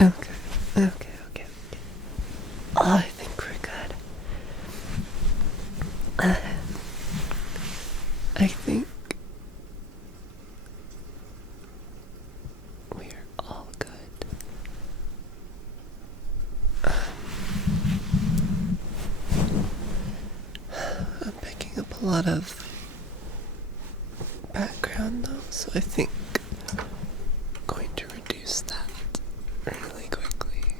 Okay. Oh, I think we're good. I think we're all good. I'm picking up a lot of background though, so I think I'm going to reduce that really quickly.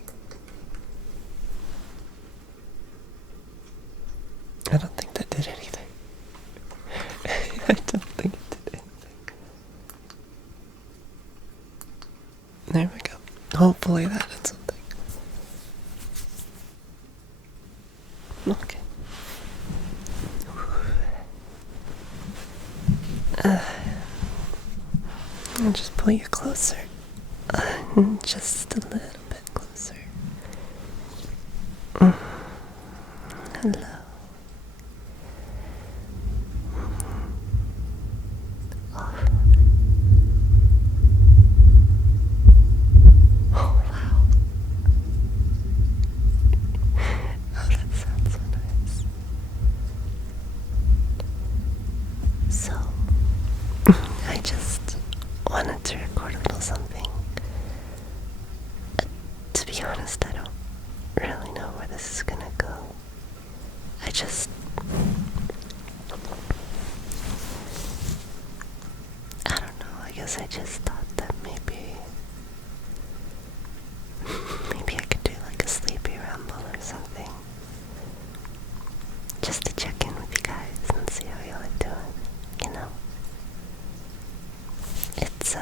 I don't think that did anything. I don't think it did anything. There we go. Hopefully that did something. Okay. I'll just pull you closer. Just a little bit closer. Hello. Oh, wow. Oh, that sounds so nice. So, I just wanted to record a little something. To be honest, I don't really know where this is gonna go. I don't know, I guess I just thought that maybe I could do like a sleepy ramble or something. Just to check in with you guys and see how y'all are doing, you know? It's,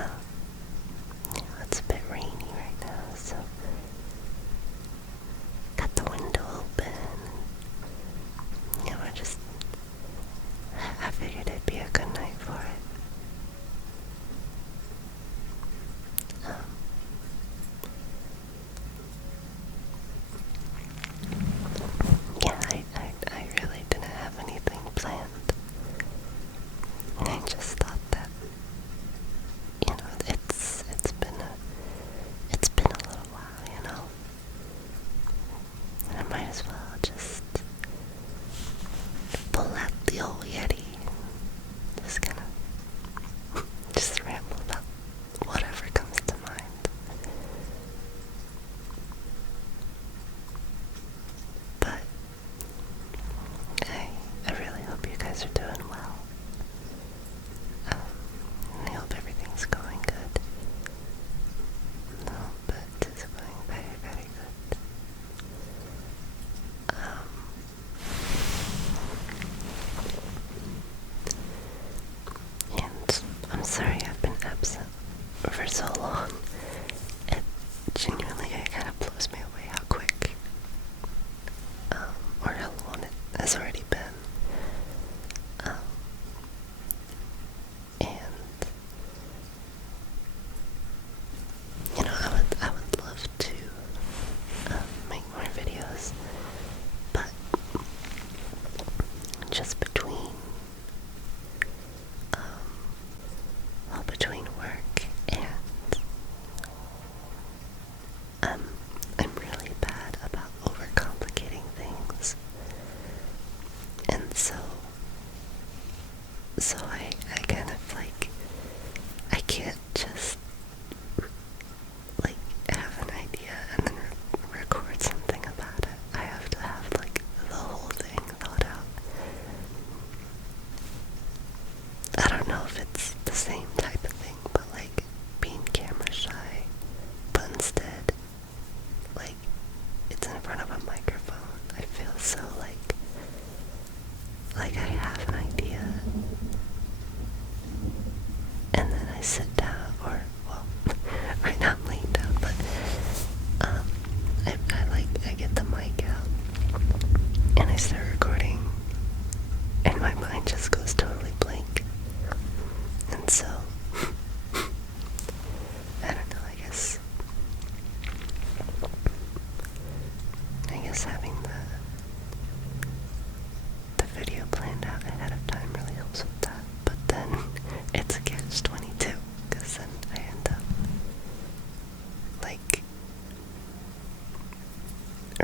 it's a bit rainy right now, so got the window open. I figured it'd be a good night for it. Yeah, I really didn't have anything planned. I just thought that, it's been a little while, and I might as well just pull out the old Yeti. Just ramble about whatever comes to mind. But I really hope you guys are doing well. I hope everything's going good. No, but it's going very, very good. And I'm sorry I've been absent for so long. It genuinely kind of blows me away how quick, or how long it has already been. And I would love to make more videos, but just between work and I'm really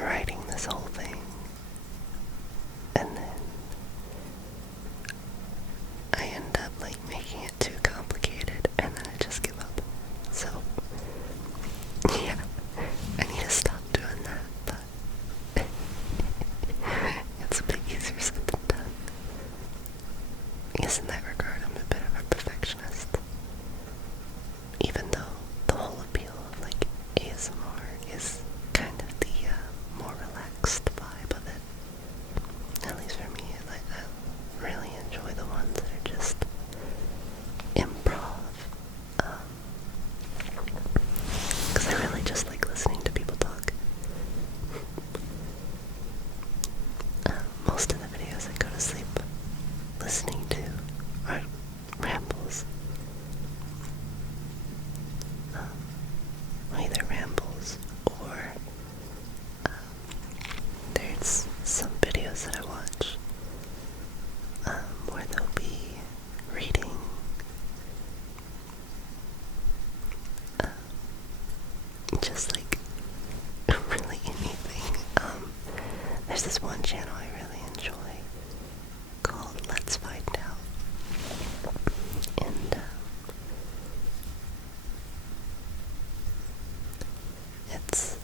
writing this whole thing, and then I end up like making it too complicated, and then I just give up. So yeah, I need to stop doing that, but it's a bit easier said than done. I guess in that regard, I'm a bit of a perfectionist. Even though the whole appeal of like ASMR is kind of the more relaxed vibe of it. At least for me, I really enjoy the ones that are just improv. Because I really just like listening to people talk. Most of the videos I go to sleep listening to are rambles. Either rambles or there's some videos that I watch where they'll be reading just like really anything. There's this one channel I really enjoy called Let's Find Out, and it's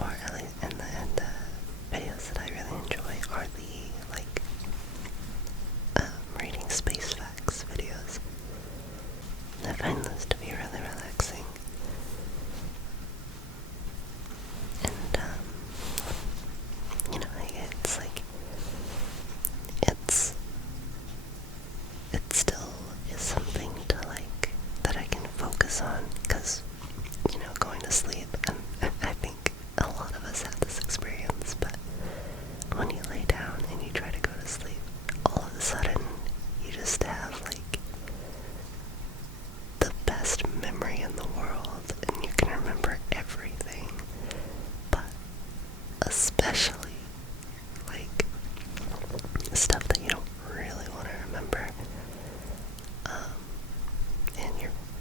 or at least and the videos that I really enjoy are the like reading space facts videos. I find those to be really relaxing. And you know, it's like it still is something to like that I can focus on, because you know, going to sleep, and I think a lot of us have this experience, but when you lay down and you try to go to sleep, all of a sudden you just have like the best memory in the world, and you can remember everything, but especially like stuff that you don't really want to remember, and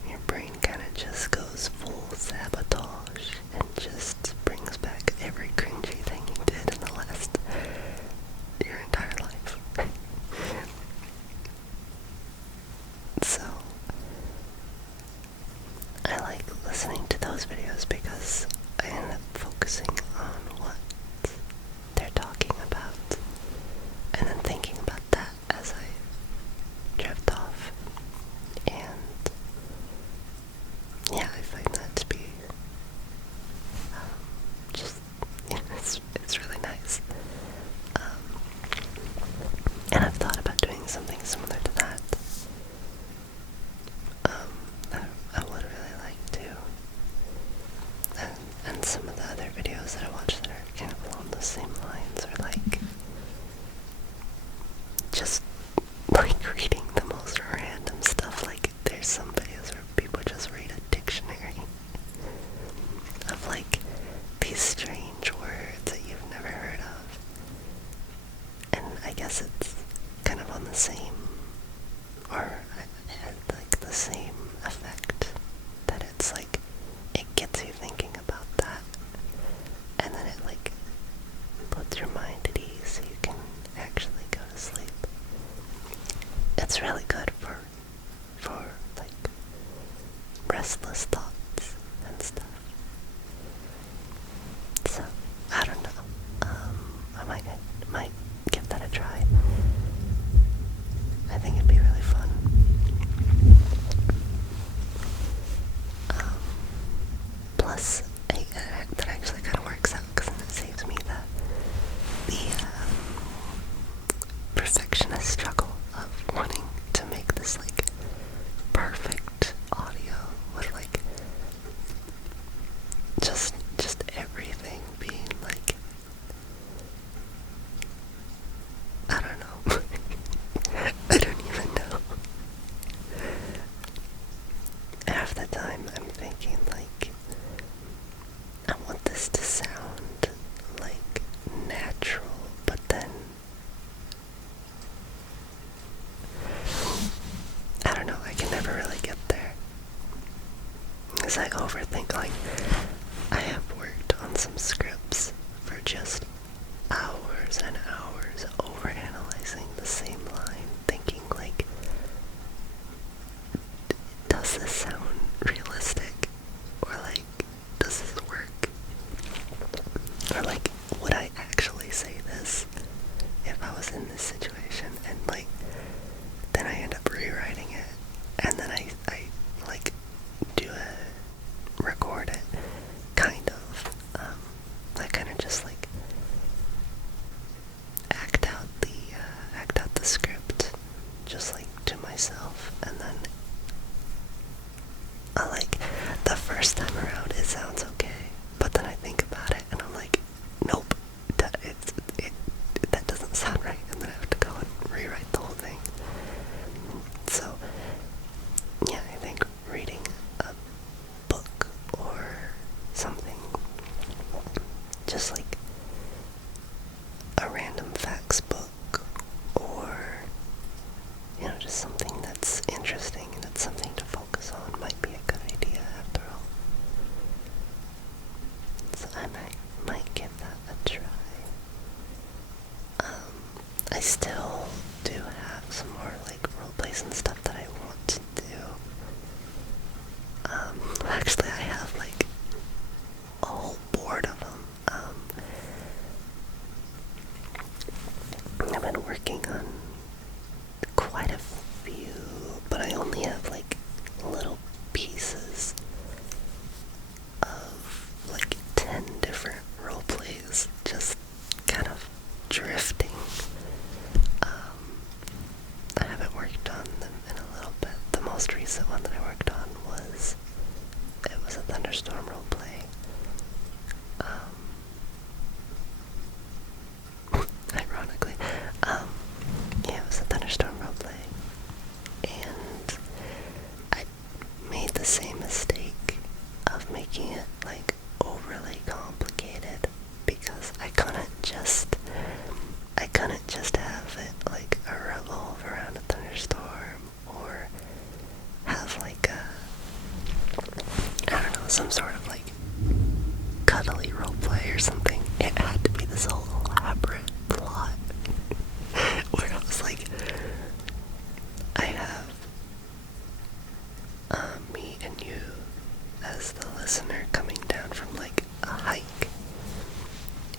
your brain kind of just goes full sabotage and just brings back every cringy thing you did in the last your entire life. So I like listening to those videos because I end up focusing on what they're talking about, and then thinking about that as I drift off. And yeah, I find that to be just, you know, it's really nice. And I've thought about doing something similar to that. I would really like to. And some of the other videos that I watch that are kind of along the same lines are like just like reading the most random stuff. Like there's some videos where people just read a dictionary of like these strange words that you've never heard of. And I guess it's kind of on the same, or like the same effect, that it's like it gets you thinking about that, and then it like puts your mind at ease so you can actually go to sleep. It's really good for like restless thoughts and stuff. So I don't know. I might give that a try. I think it'd be really fun. Plus, that actually kind of works out, because then it saves me the perfectionist struggle of wanting to make this like perfect audio with like just everything being like, I don't know. I don't even know. Half the time I'm thinking like, I want this to sound like natural, but then I don't know, I can never really get there, because I overthink like, I have worked on some scripts for just hours and hours overanalyzing the same line, thinking like, does this sound realistic? Or like, does this work? Or like, would I actually say this if I was in this situation? And like, then I end up rewriting it, and then I like record it, kind of. I kind of just like act out the script, just like to myself, and then I like the first time around it sounds okay, but then I think about it and I'm like, nope, that doesn't sound right, and then I have to go and rewrite the whole thing. So yeah, I think reading a book or something, just like a random facts book, or just something that's interesting and it's something to focus on, might be a good idea after all. So I might give that a try. I still do have some more like roleplays and stuff that I want to do. Actually I have like a whole board of them. I've been working on quite a few, but I only have like little pieces of like 10 different role plays, just kind of drifting. I haven't worked on them in a little bit. The most recent one that I worked on was a thunderstorm role play. Ironically, yeah, it was a thunderstorm role play, and I made the same mistake of making it like overly complicated, because I couldn't just have it like revolve around a thunderstorm, or have like I don't know, some sort of like cuddly roleplay or something. It had to be this whole elaborate plot where I was like, I have me and you as the listener coming down from like a hike,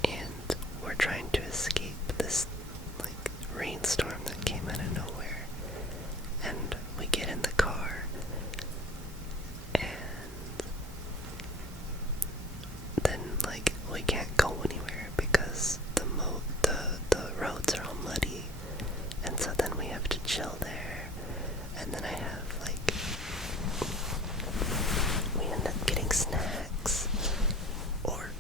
and we're trying to escape this like rainstorm that came out of nowhere, and we get in the car, and then like we can't go anywhere because the roads are all muddy, and so then we have to chill there, and then I have like, we end up getting snacks, or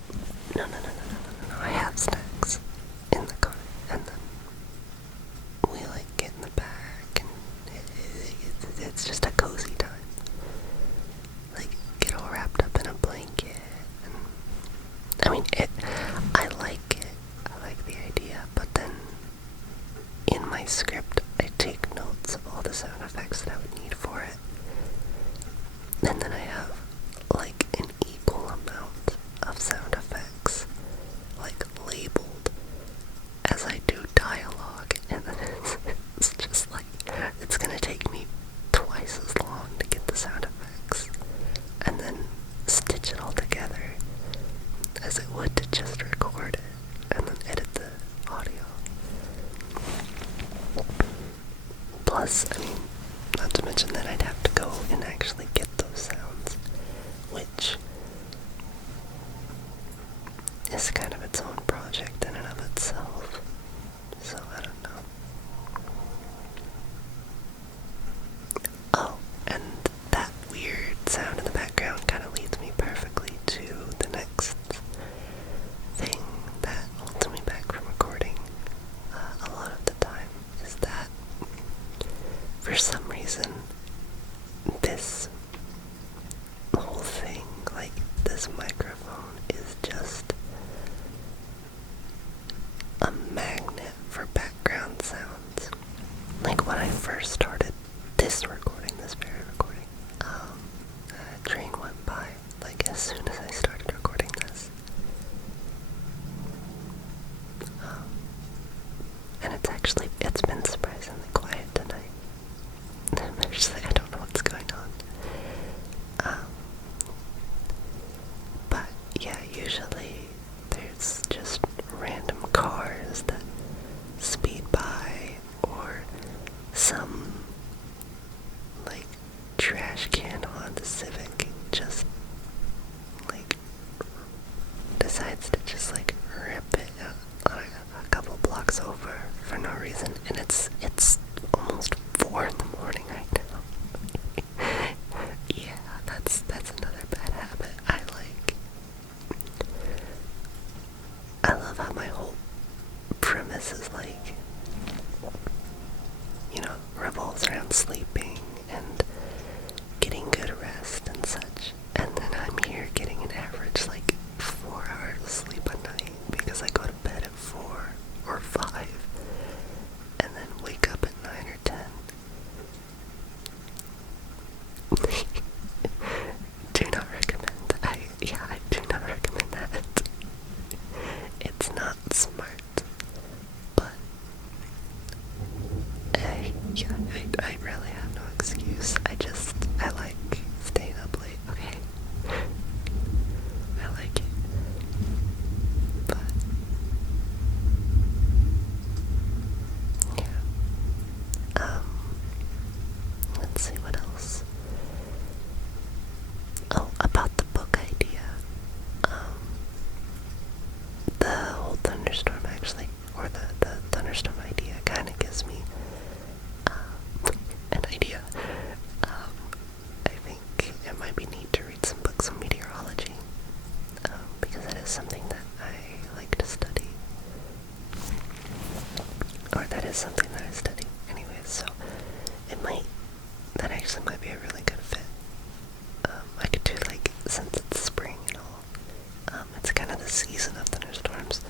usually there's just random cars that speed by, or some like trash can on the Civic just like decides to just like rip it a couple blocks over for no reason, and it's almost 4 in the morning right now. Yeah, that's another bad habit. I love how my whole premise is like, revolves around sleeping and getting good rest and such. And then I'm here getting an average like 4 hours of sleep a night because I go to bed at 4 or 5 and then wake up at 9 or 10. Do not recommend. I do not recommend that. It's not smart, but I really have no excuse. I like staying up late, okay? I like it. But, yeah. Let's see what else. Oh, about the book idea. The whole thunderstorm actually, or the thunderstorm idea kind of gives me an idea. I think it might be neat to read some books on meteorology, because that is something that I like to study. Or that is something that I study anyways, so that actually might be a really good fit. I could do since it's spring and all, it's kind of the season of thunderstorms,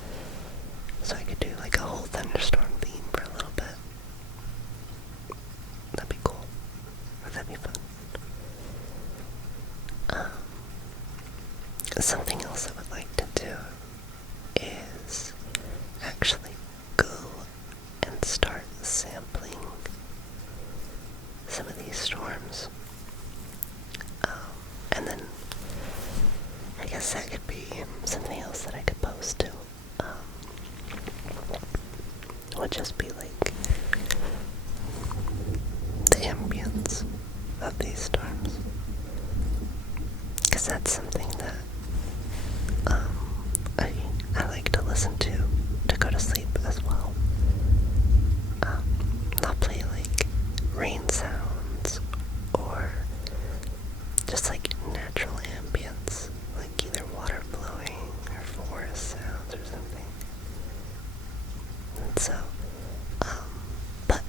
so I could do a whole thunderstorm theme for a little bit. That'd be cool. Or that'd be fun. Something else I would like to do is actually go and start sampling some of these storms. And then I guess that could be something else that I could post to. Would just be the ambience of these storms, because that's something that I like to listen to go to sleep as well. I'll play rain sounds or just natural ambience, either water blowing or forest sounds or something. And so, but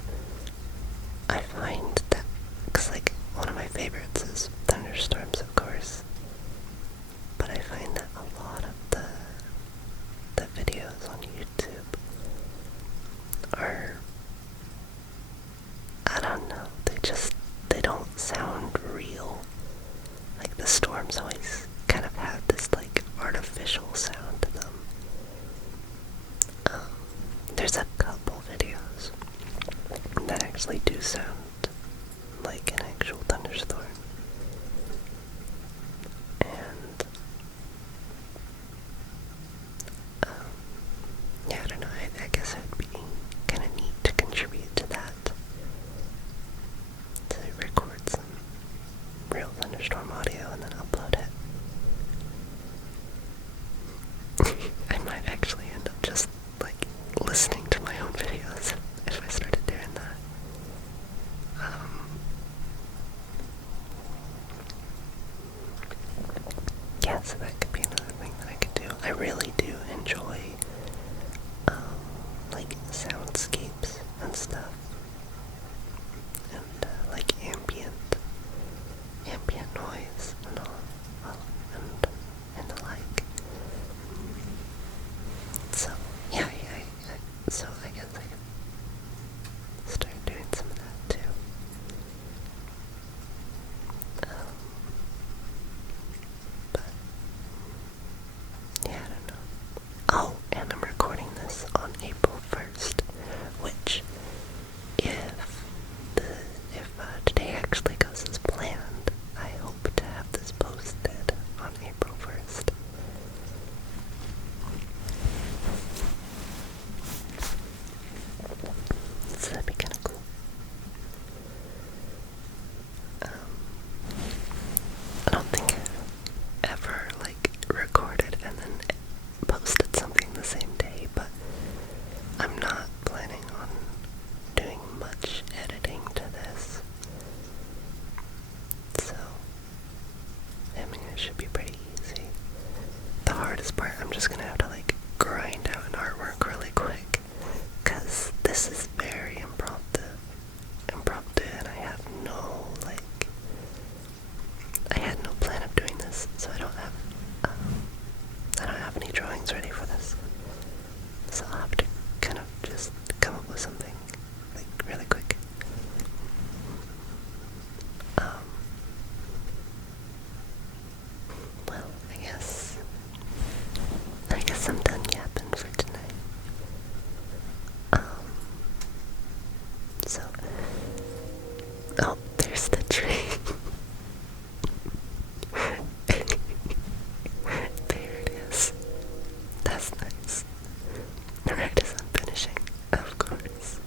I find that, because one of my favorites is thunderstorms, of course, but I find that a lot of the videos on YouTube are, I don't know, they don't sound real. The storms always kind of have this artificial sound to them. There's a couple videos that actually do sound like an actual thunderstorm. And yeah, I don't know, I guess it would be kind of neat to contribute to that, to record some real thunderstorm audio and then upload it. I might actually end up just listening to my own videos if I started doing that. Yeah, so that could be another thing that I could do. I really do enjoy soundscapes and stuff, and ambient noise and all, and the like. So yeah, so I guess I could start doing some of that too. But yeah, I don't know. Oh, and I'm recording this on April 1st, which should be pretty easy. The hardest part, I'm just gonna have to like grind out an artwork really quick, cause this is very impromptu, and I have no I had no plan of doing this, so I don't have any drawings ready for this. So I'll have to kind of just come up with something like really quick. Well, I guess I'm done yapping for tonight. So, oh, there's the tree. There it is. That's nice. Right as I'm finishing, of course.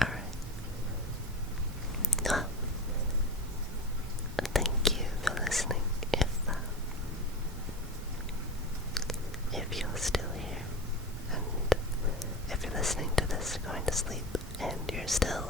Alright. Well, thank you for listening. If you're still here, and if you're listening to this going to sleep, and you're still